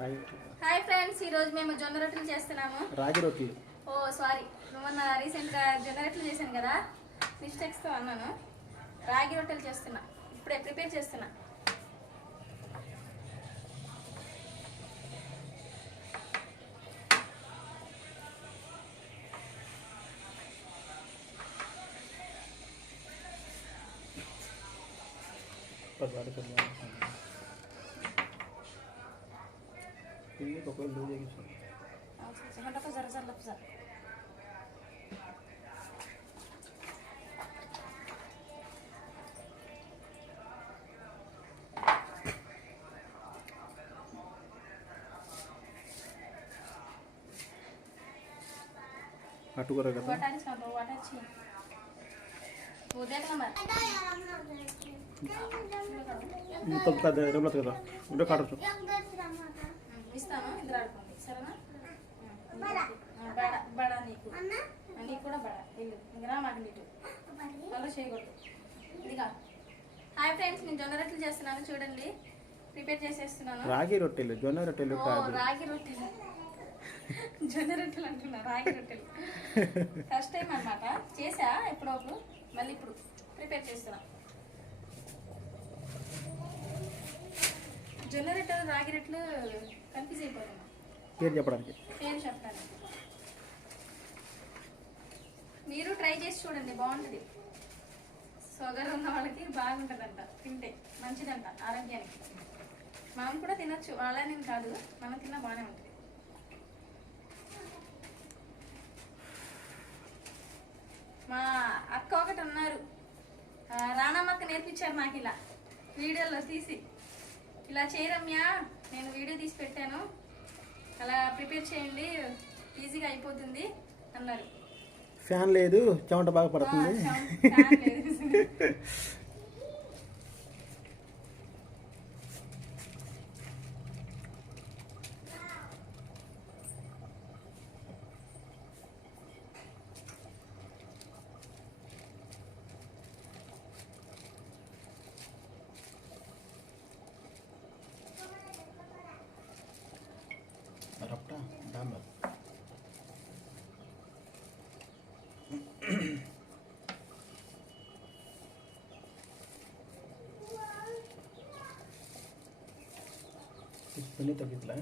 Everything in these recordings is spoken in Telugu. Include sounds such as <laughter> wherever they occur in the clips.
హాయ్ ఫ్రెండ్స్ ఈ రోజు మేము జొన్న రొట్టెలు చేస్తున్నాము. రాగి రొట్టెలు ఓ సారీ. మొన్న రీసెంట్గా జొన్న రొట్టెలు చేశాను కదా మిస్టేక్స్తో అన్నాను. రాగి రొట్టెలు చేస్తున్నా. ఇప్పుడే ప్రిపేర్ చేస్తున్నా. कितनी पकड़ लो जाएगी अच्छा अच्छा हटा का जरा जरा लप जा हाटू करा करता वाटा नहीं साबो वाटा छी वो देख दे रबलत का उधर काटो ఇస్తాను ఇద్దరు ఆడుకోండి. సరేనా? బడ. బడ నీకు. నీకు కూడా బడ. ఇల్లు ఇంక మాకు నీటు అలా చేయకూడదు. ఇదిగా. హాయ్ ఫ్రెండ్స్ నేను జొన్న రొట్టెలు చేస్తున్నాను చూడండి. ప్రిపేర్ చేసేస్తున్నాను. రాగి రొట్టెలు జొన్న రొట్టెలు రాగి రొట్టెలు. జొన్న రొట్టెలు అంటున్నా రాగి రొట్టెలు. ఫస్ట్ టైం అన్నమాట. చేసా ఎప్పుడప్పుడు మళ్ళీ ఇప్పుడు ప్రిపేర్ చేస్తున్నా. జొన్న రొట్టెలు రాగి రొట్టెలు కన్ఫ్యూజ్ అయిపోతున్నా పేరు చెప్పడానికి. పేరు చెప్పడానికి. మీరు ట్రై చేసి చూడండి బాగుంటుంది. షుగర్ ఉన్న వాళ్ళకి బాగుంటుందంట తింటే మంచిదంట ఆరోగ్యానికి. మనం కూడా తినొచ్చు వాళ్ళని కాదు మనం తిన్నా బాగానే ఉంటుంది. మా అక్క ఒకటి ఉన్నారు. ఆ, రానమ్మక్క నేర్పించారు నాకు ఇలా. వీడియోలో తీసి. ఇలా చేయరమ్యా? నేను వీడియో తీసి పెట్టాను. అలా ప్రిపేర్ చేయండి. ఈజీగా అయిపోతుంది అన్నారు. ఫ్యాన్ లేదు చెమట బాగా పడుతుంది. <laughs> తిప్పుకొని తగ్గిట్లా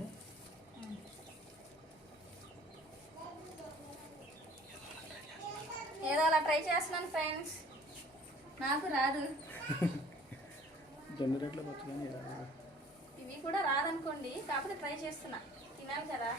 ఏదో అలా ట్రై చేస్తున్నాను ఫ్రెండ్స్. నాకు రాదు. జనరేట్లో ఇవి కూడా రాదనుకోండి కాకపోతే ట్రై చేస్తున్నా. తినాలి కదా.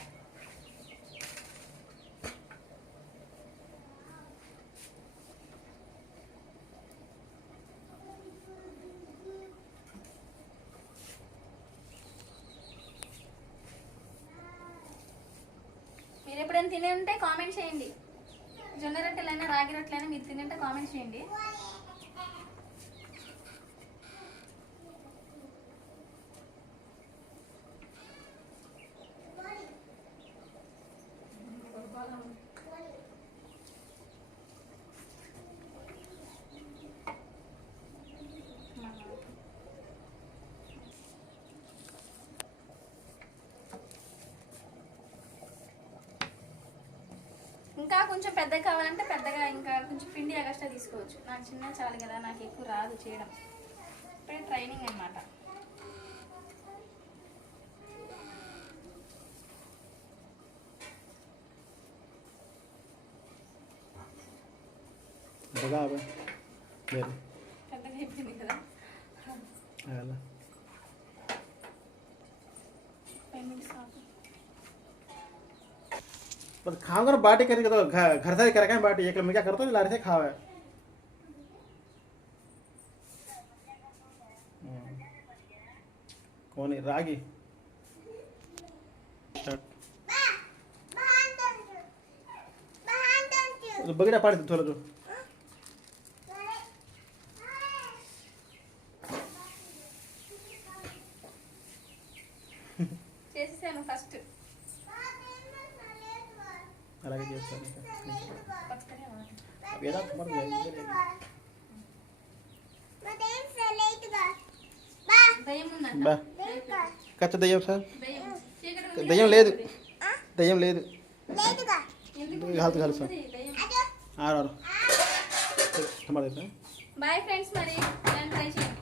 మీరు తినే ఉంటే కామెంట్ చేయండి. జొన్న రొట్టెలైనా రాగి రొట్టెలైనా మీరు తినంటే కామెంట్ చేయండి. ఇంకా కొంచెం పెద్దగా కావాలంటే పెద్దగా ఇంకా కొంచెం పిండి ఎగస్ట్రా తీసుకోవచ్చు. నాకు చిన్న చాలు కదా నాకు ఎక్కువ రాదు చేయడం. ఇప్పుడే ట్రైనింగ్ లేదు. పెద్దగా అయిపోయింది కదా. మినిట్స్ ఆపు. बस खाओ ना बाटी करके तो घ- घर से करके बाटी एक में क्या करते हो लारे से खाओ है हम्म। कौन है रागी स्टार्ट तो बगड़ा पाड़ दे थोड़ा जो చేసేసాను ఫస్ట్ అలాగే చేస్తాను వేదా మరి బా కచ్చ దయ్యం సార్ దయ్యం లేదు దయ్యం లేదు కాదు కాదు సార్ ఆరు ఆరు బాయ్ ఫ్రెండ్స్ మరి ట్రై చేయండి